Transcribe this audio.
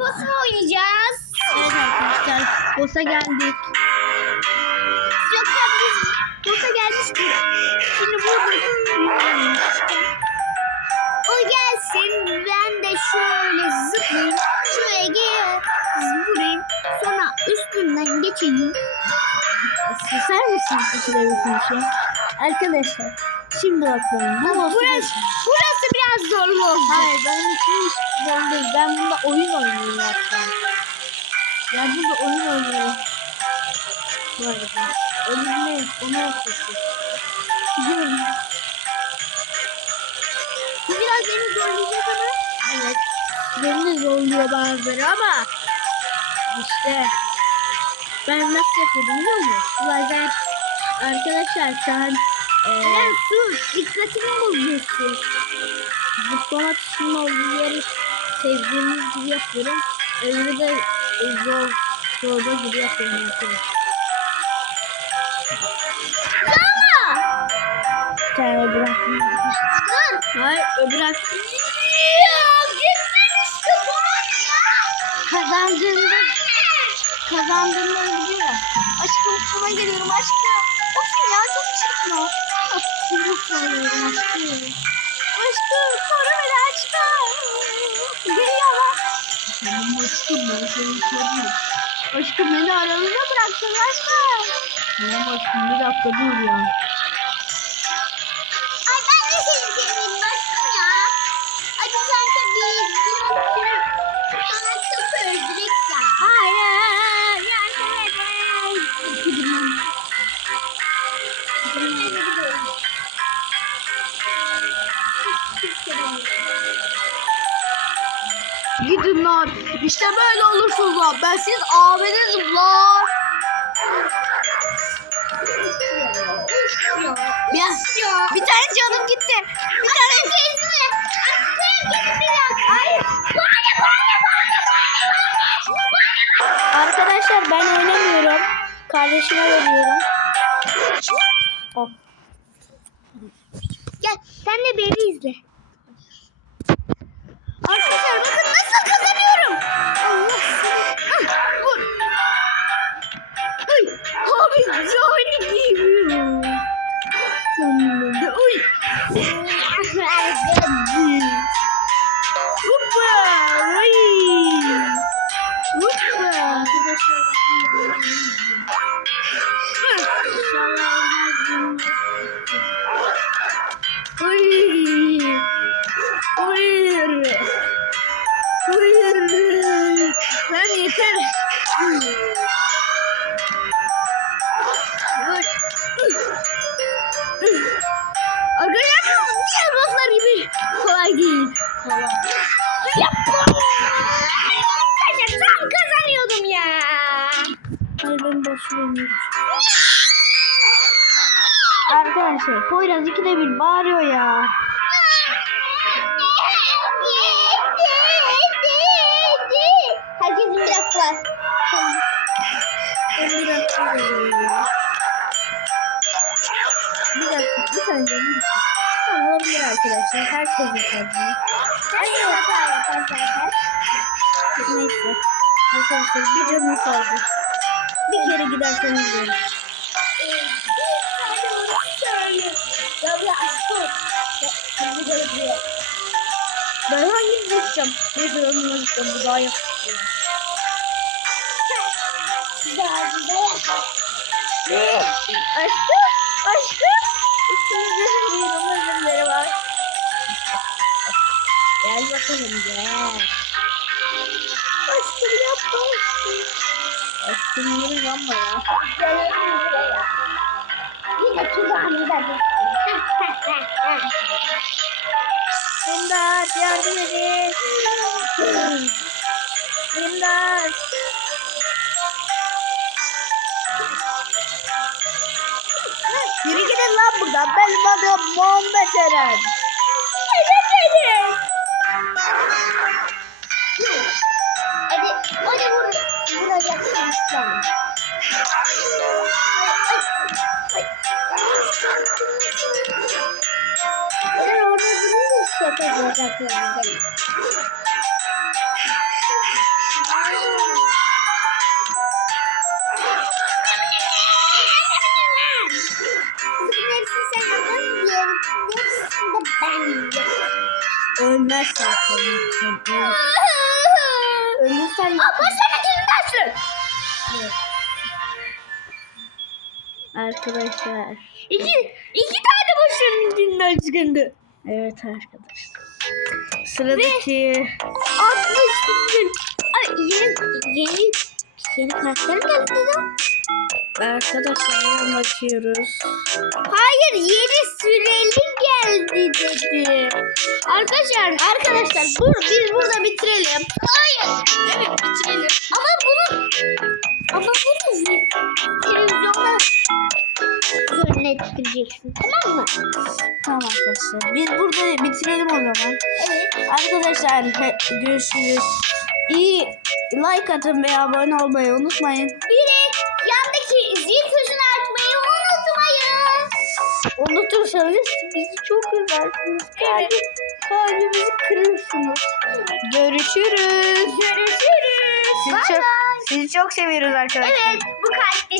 boss'u oynayacağız? Evet arkadaşlar. Boss'a geldik. Yoksa biz boss'a gelmiştik. Şimdi burada o gelsin ben de şöyle zıplayayım. Şuraya gel zıplayayım. Sonra üstünden geçeyim. Susar mısın? Konuşayım. Arkadaşlar. Şimdi bakalım. Bu boss'u Burası, burası biraz zorlu olacak. Hayır benim için hiç zor değil. Ben bunda oyun oynuyorum hatta. Ya burada oyun oynuyorum. Bu arada. Elimle ona yapıyorsun. Bu biraz beni zorlayacak ama. Evet. Beni de zorluyor bazıları ama işte ben nasıl yapıyordum biliyor musun? Slide'den arkadaşlar şu an Ben eee sus dikkatimi bozuyorsun. zıplama olduğu yeri sevdiğimiz gibi yapıyorum. Öbürü de zor, zorba gibi yapıyorum. Ama. Sen bıraktın. Dur. Hayır o bırak. Ya gitmemişti bana ya. Kazandığında kazandığında gidiyor. Aşkım sana geliyorum aşkım. Olsun ya çok çirkin o. Çok soruyorum aşkım. Aşkım sonra beni aşkım. Geliyor lan. Tamam aşkım ben seni koruyorum. Aşkım beni aramızda bıraktın aşkım. Tamam aşkım bir dakika dur ya. Gidin lan. İşte böyle olursunuz lan. Ben siz abininizim lan. Ya, bir tane canım gitti. Bir tane biraz. Bana. Arkadaşlar ben oynamıyorum. Kardeşime veriyorum. Hop. Gel sen de beni izle. Aynı giymiyor. Sonunda. Uy. Hoppa. Uy. Hoppa. Arkadaşlar. Arkadaşlar Poyraz ikide bir bağırıyor ya. Herkesin bir hakkı var. Tamam. Bir veriyorum ya. Bir dakika, bir saniye, bir dakika. Tamam olabilir arkadaşlar. Herkes bunu. Herkes hata yapar zaten. Neyse. Arkadaşlar bir canım kaldı. Bir kere giderseniz verin. Ya bir aşkım. Ya, Hadi gel buraya. Ben hangi gideceğim? Neyse ben buna gideceğim. Bu daha yakışıklı. Güzel güzel. Aşkım, aşkım. İçimizde uyurum özürleri var. Gel bakalım gel. Aşkım yapma aşkım. Aşkım yürü lan bana. Yine tuzağımıza düştüm. İmdat yardım edin. İmdat. Yürü gidin lan buradan. Benim adım Muhammed Eren. Neden dedim? Hadi, hadi vur. Vuracaksın İslam. kullanacağım. Ölmezsen sana. Ölmezsen. Abla sana Arkadaşlar. İki, iki tane başarının içinden çıkındı. Evet arkadaşlar. Sıradaki 60 bin. Ay yeni, yeni, yeni karakter mi geldi dedim? arkadaşlar bakıyoruz. Hayır yeni süreli geldi dedi. Arkadaşlar arkadaşlar dur biz burada bitirelim. Hayır. Evet bitirelim. Ama bunu ama bunu televizyonda yönlendireceksin tamam mı? Tamam arkadaşlar. Biz burada bitirelim o zaman. Evet. Arkadaşlar görüşürüz. İyi like atın ve abone olmayı unutmayın. Bir de yandaki zil tuşunu açmayı unutmayın. Unutursanız bizi çok üzersiniz. Kalbi, kalbimizi kırırsınız. Görüşürüz. Görüşürüz. Sizi Bye çok, bye. sizi çok seviyoruz arkadaşlar. Evet bu kalpte